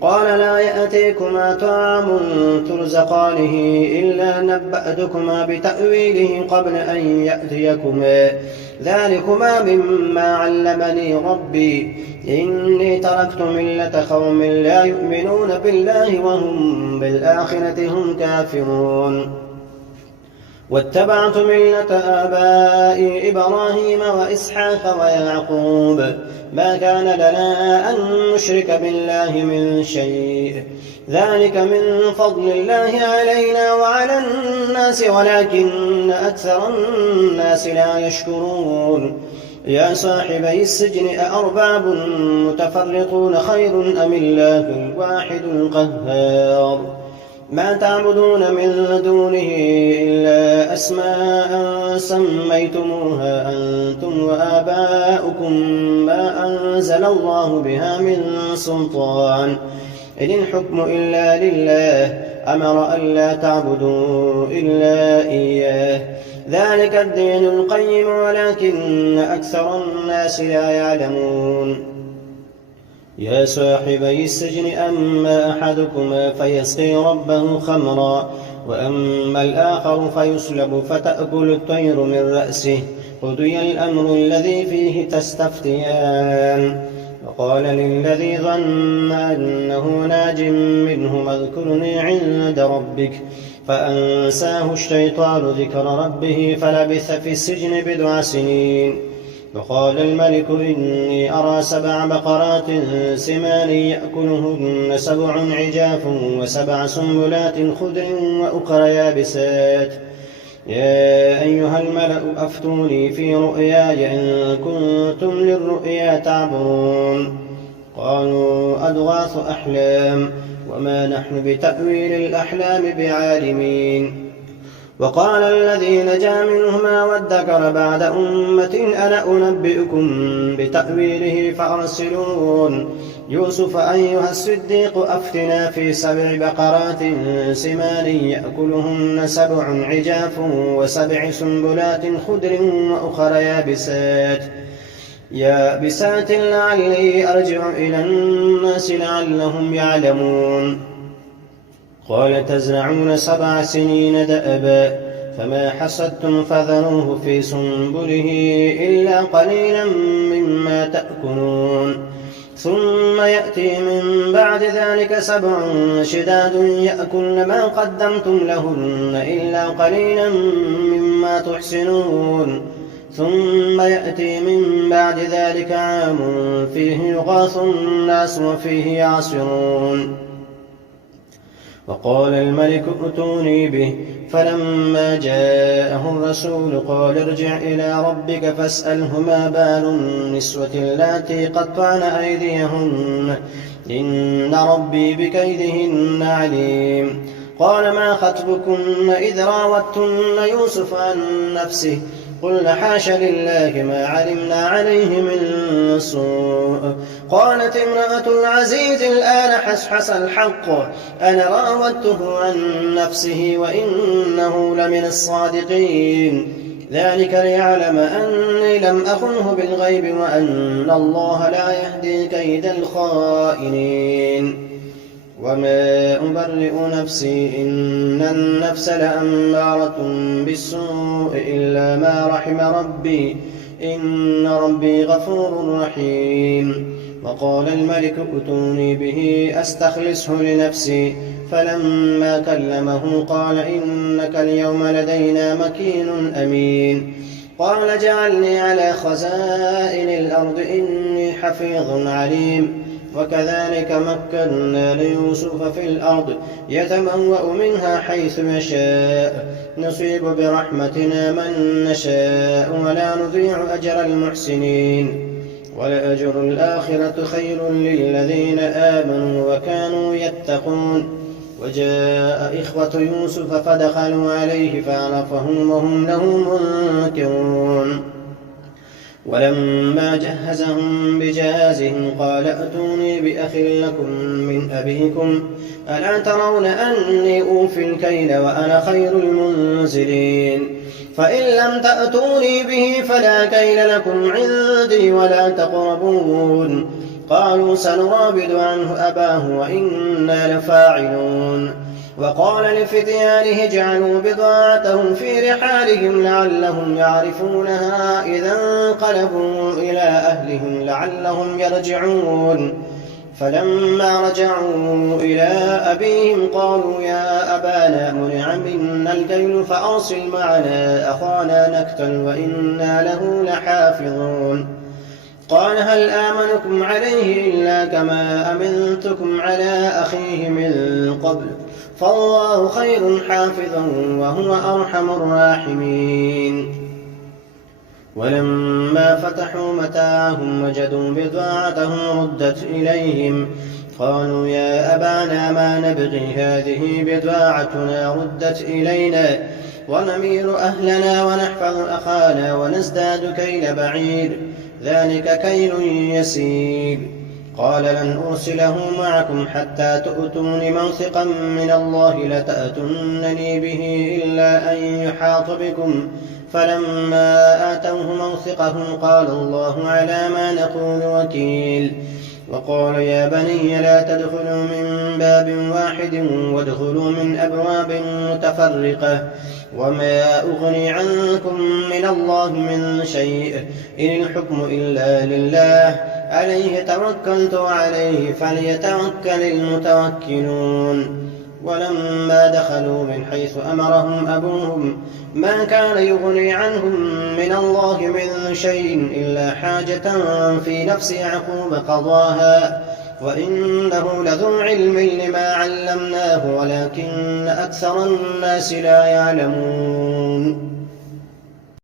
قال لا يأتيكما طعام ترزقانه إلا نبأتكما بتأويله قبل أن يأتيكما ذلكما مما علمني ربي إني تركت ملة قوم لا يؤمنون بالله وهم بالآخرة هم كافرون واتبعت ملة آبائي إبراهيم وإسحاق ويعقوب ما كان لنا أن نشرك بالله من شيء ذلك من فضل الله علينا وعلى الناس ولكن أكثر الناس لا يشكرون يا صاحبي السجن أأرباب متفرقون خير أم الله الواحد القهار ما تعبدون من دونه إلا أسماء سميتموها أنتم وآباؤكم ما أنزل الله بها من سلطان إن الحكم إلا لله أمر ألا تعبدوا إلا إياه ذلك الدين القيم ولكن أكثر الناس لا يعلمون يا صاحبي السجن أما أحدكما فيسقي ربه خمرا وأما الآخر فيسلب فتأكل الطير من رأسه قضي الأمر الذي فيه تستفتيان وقال للذي ظن أنه ناج منه اذكرني عند ربك فأنساه الشيطان ذكر ربه فلبث في السجن 7 سنين وقال الملك إني أرى 7 بقرات سمان يأكلهن 7 عجاف و7 سنبلات خضر وأخر يابسات يا أيها الملأ أفتوني في رؤياي إن كنتم للرؤيا تعبرون قالوا أضغاث أحلام وما نحن بتأويل الأحلام بعالمين وقال الذي نجا منهما وادكر بعد أمة أنا أنبئكم بتأويله فأرسلون يوسف أيها الصديق أفتنا في 7 بقرات سمان يأكلهن 7 عجاف و7 سنبلات خضر وأخر يابسات لعلي أرجع إلى الناس لعلهم يعلمون قال تزرعون 7 سنين دأبا فما حصدتم فذروه في سنبله إلا قليلا مما تأكلون ثم يأتي من بعد ذلك 7 شداد يأكلن ما قدمتم لهن إلا قليلا مما تحسنون ثم يأتي من بعد ذلك عام فيه يغاث الناس وفيه يعصرون وقال الملك ائتوني به فلما جاءه الرسول قال ارجع إلى ربك فاسأله ما بال النسوة اللاتي قطعن أيديهن إن ربي بكيدهن عليم قال ما خطبكن إذ راوتن يوسف عن نفسه قلنا حاش لله ما علمنا عليه من سوء قالت امرأة العزيز الآن حسحس الحق أنا راودته عن نفسه وإنه لمن الصادقين ذلك ليعلم أني لم أخنه بالغيب وأن الله لا يهدي كيد الخائنين وما أبرئ نفسي إن النفس لأمارة بالسوء إلا ما رحم ربي إن ربي غفور رحيم وقال الملك ائتوني به أستخلصه لنفسي فلما كلمه قال إنك اليوم لدينا مكين أمين قال اجعلني على خزائن الأرض إني حفيظ عليم وكذلك مكنا ليوسف في الأرض يتبوأ منها حيث يشاء نصيب برحمتنا من نشاء ولا نضيع أجر المحسنين ولأجر الآخرة خير للذين آمنوا وكانوا يتقون وجاء إخوة يوسف فدخلوا عليه فعرفهم وهم له منكرون ولما جهزهم بجهازهم قال ائتوني بأخ لكم من أبيكم ألا ترون أني أوفي الكيل وأنا خير المنزلين فإن لم تأتوني به فلا كيل لكم عندي ولا تقربون قالوا سنراود عنه أباه وإنا لفاعلون. وقال لفتيانه اجعلوا بضاعتهم في رحالهم لعلهم يعرفونها إذا انقلبوا إلى أهلهم لعلهم يرجعون. فلما رجعوا إلى أبيهم قالوا يا أبانا منع منا الكيل فأرسل معنا أخانا نكتل وإنا له لحافظون. قال هل آمنكم عليه إلا كما أمنتكم على أخيه من قبل فالله خير حافظا وهو أرحم الراحمين. ولما فتحوا متاعهم وجدوا بضاعتهم ردت إليهم قالوا يا أبانا ما نبغي هذه بضاعتنا ردت إلينا ونمير أهلنا ونحفظ أخانا ونزداد كيل بعير ذلك كيل يسير. قال لن أرسله معكم حتى تؤتون موثقا من الله لتأتونني به إلا أن يحاط بكم. فلما آتوه موثقهم قال الله على ما نقول وكيل. وقال يا بني لا تدخلوا من باب واحد وادخلوا من أبواب متفرقة وما أغني عنكم من الله من شيء إن الحكم إلا لله عليه توكلت وعليه فليتوكل المتوكلون. ولما دخلوا من حيث أمرهم أبوهم ما كان يغني عنهم من الله من شيء إلا حاجة في نفس يعقوب قضاها وإنه لذو علم لما علمناه ولكن أكثر الناس لا يعلمون.